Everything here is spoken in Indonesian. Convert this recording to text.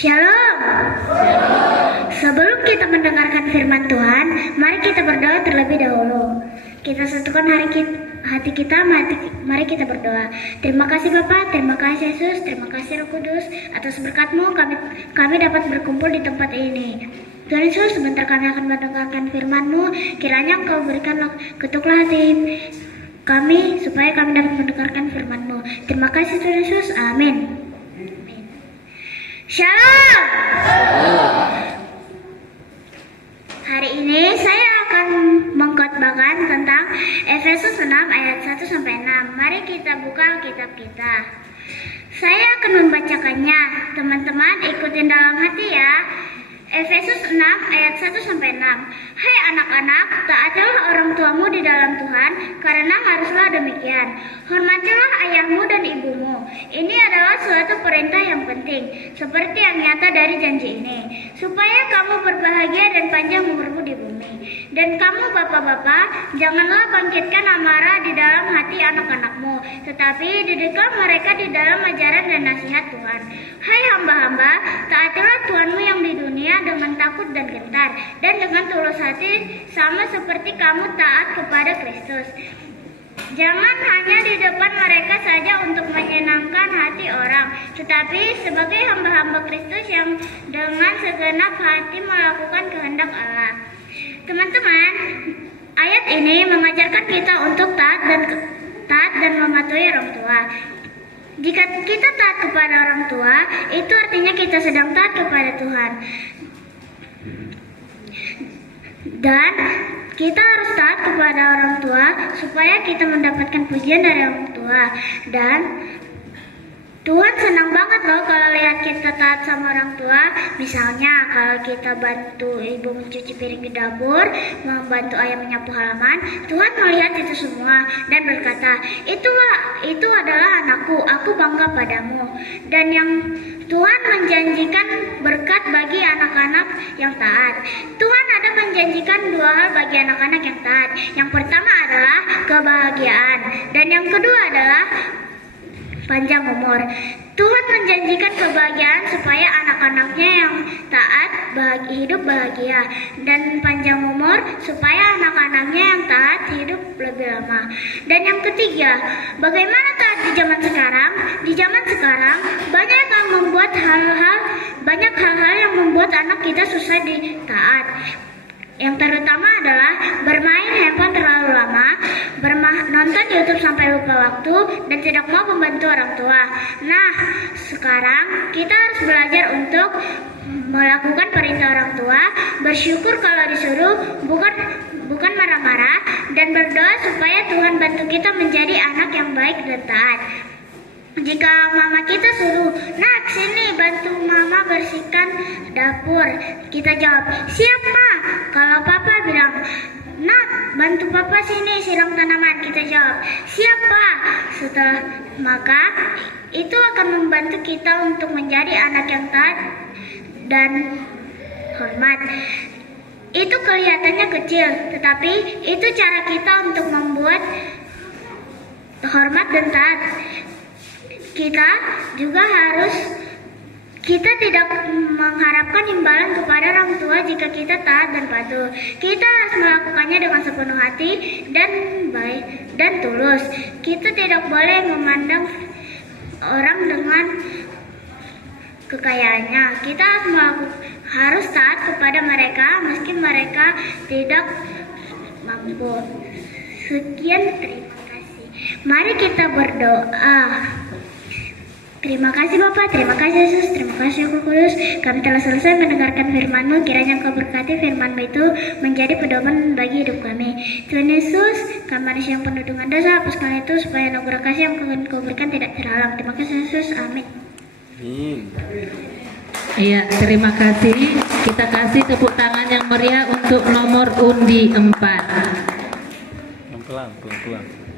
Shalom. Sebelum kita mendengarkan firman Tuhan, mari kita berdoa terlebih dahulu. Kita satukan hati kita, mari kita berdoa. Terima kasih Bapa, terima kasih Yesus, terima kasih Roh Kudus. Atas berkat-Mu kami dapat berkumpul di tempat ini. Tuhan Yesus, sebentar kami akan mendengarkan firman-Mu. Kiranya Engkau berikan ketuklah hati kami, supaya kami dapat mendengarkan firman-Mu. Terima kasih Tuhan Yesus, amin. Shalom. Hari ini saya akan mengkhotbahkan tentang Efesus 6 ayat 1 sampai 6. Mari kita buka Alkitab kita. Saya akan membacakannya. Teman-teman ikutin dalam hati ya. Efesus 6 ayat 1 sampai 6. Hai anak-anak, taatilah orang tuamu di dalam Tuhan, karena haruslah demikian. Hormatilah ayahmu dan ibumu. Ini adalah suatu perintah yang penting, seperti yang nyata dari janji ini, supaya kamu berbahagia dan panjang umurmu di bumi. Dan kamu bapak-bapak, janganlah bangkitkan amarah di dalam hati anak-anakmu, tetapi didiklah mereka di dalam ajaran dan nasihat Tuhan. Hai hamba-hamba, taatilah Tuhanmu yang di dunia dengan takut dan gentar, dan dengan tulus hati, sama seperti kamu taat kepada Kristus. Jangan hanya di depan mereka saja untuk menyenangkan hati orang, tetapi sebagai hamba-hamba Kristus yang dengan segenap hati melakukan kehendak Allah. Teman-teman, ayat ini mengajarkan kita untuk taat dan mematuhi orang tua. Jika kita taat kepada orang tua, itu artinya kita sedang taat kepada Tuhan. Dan kita harus taat kepada orang tua supaya kita mendapatkan pujian dari orang tua. Dan Tuhan senang banget loh kalau lihat kita taat sama orang tua. Misalnya kalau kita bantu ibu mencuci piring di dapur, membantu ayah menyapu halaman, Tuhan melihat itu semua dan berkata, itu adalah anakku, aku bangga padamu. Dan yang Tuhan menjanjikan berkat bagi anak-anak yang taat. Tuhan ada menjanjikan dua hal bagi anak-anak yang taat. Yang pertama adalah kebahagiaan, dan yang kedua adalah panjang umur. Tuhan menjanjikan kebahagiaan supaya anak-anaknya yang taat hidup bahagia, dan panjang umur supaya anak-anaknya yang taat hidup lebih lama. Dan yang ketiga, bagaimana taat di zaman sekarang? Di zaman sekarang banyak hal-hal yang membuat anak kita susah ditaat. Yang terutama adalah bermain handphone terlalu lama, nonton YouTube sampai lupa waktu, dan tidak mau membantu orang tua. Nah, sekarang kita harus belajar untuk melakukan perintah orang tua, bersyukur kalau disuruh, bukan marah-marah, dan berdoa supaya Tuhan bantu kita menjadi anak yang baik dan taat. Jika mama kita suruh, "Nak, sini bantu mama bersihkan dapur," kita jawab, "Siap, Ma." Kalau papa bilang, "Nak, bantu papa sini siram tanaman," kita jawab, "Siap, Pak." Maka itu akan membantu kita untuk menjadi anak yang taat dan hormat. Itu kelihatannya kecil, tetapi itu cara kita untuk membuat hormat dan taat. Kita tidak mengharapkan imbalan kepada orang tua jika kita taat dan patuh. Kita harus melakukannya dengan sepenuh hati dan baik dan tulus. Kita tidak boleh memandang orang dengan kekayaannya. Kita harus taat kepada mereka meski mereka tidak mampu. Sekian, terima kasih. Mari kita berdoa. Terima kasih Bapak, terima kasih Yesus, terima kasih Roh Kudus. Kami telah selesai mendengarkan firman-Mu. Kiranya Engkau berkati firman-Mu itu menjadi pedoman bagi hidup kami. Tuhan Yesus, kami manusia yang penuh dengan dosa, hapuskan itu supaya anugerah kasih yang Engkau berikan tidak terhalang. Terima kasih Yesus, amin. Iya, terima kasih. Kita kasih tepuk tangan yang meriah untuk nomor undi 4. Pelan-pelan.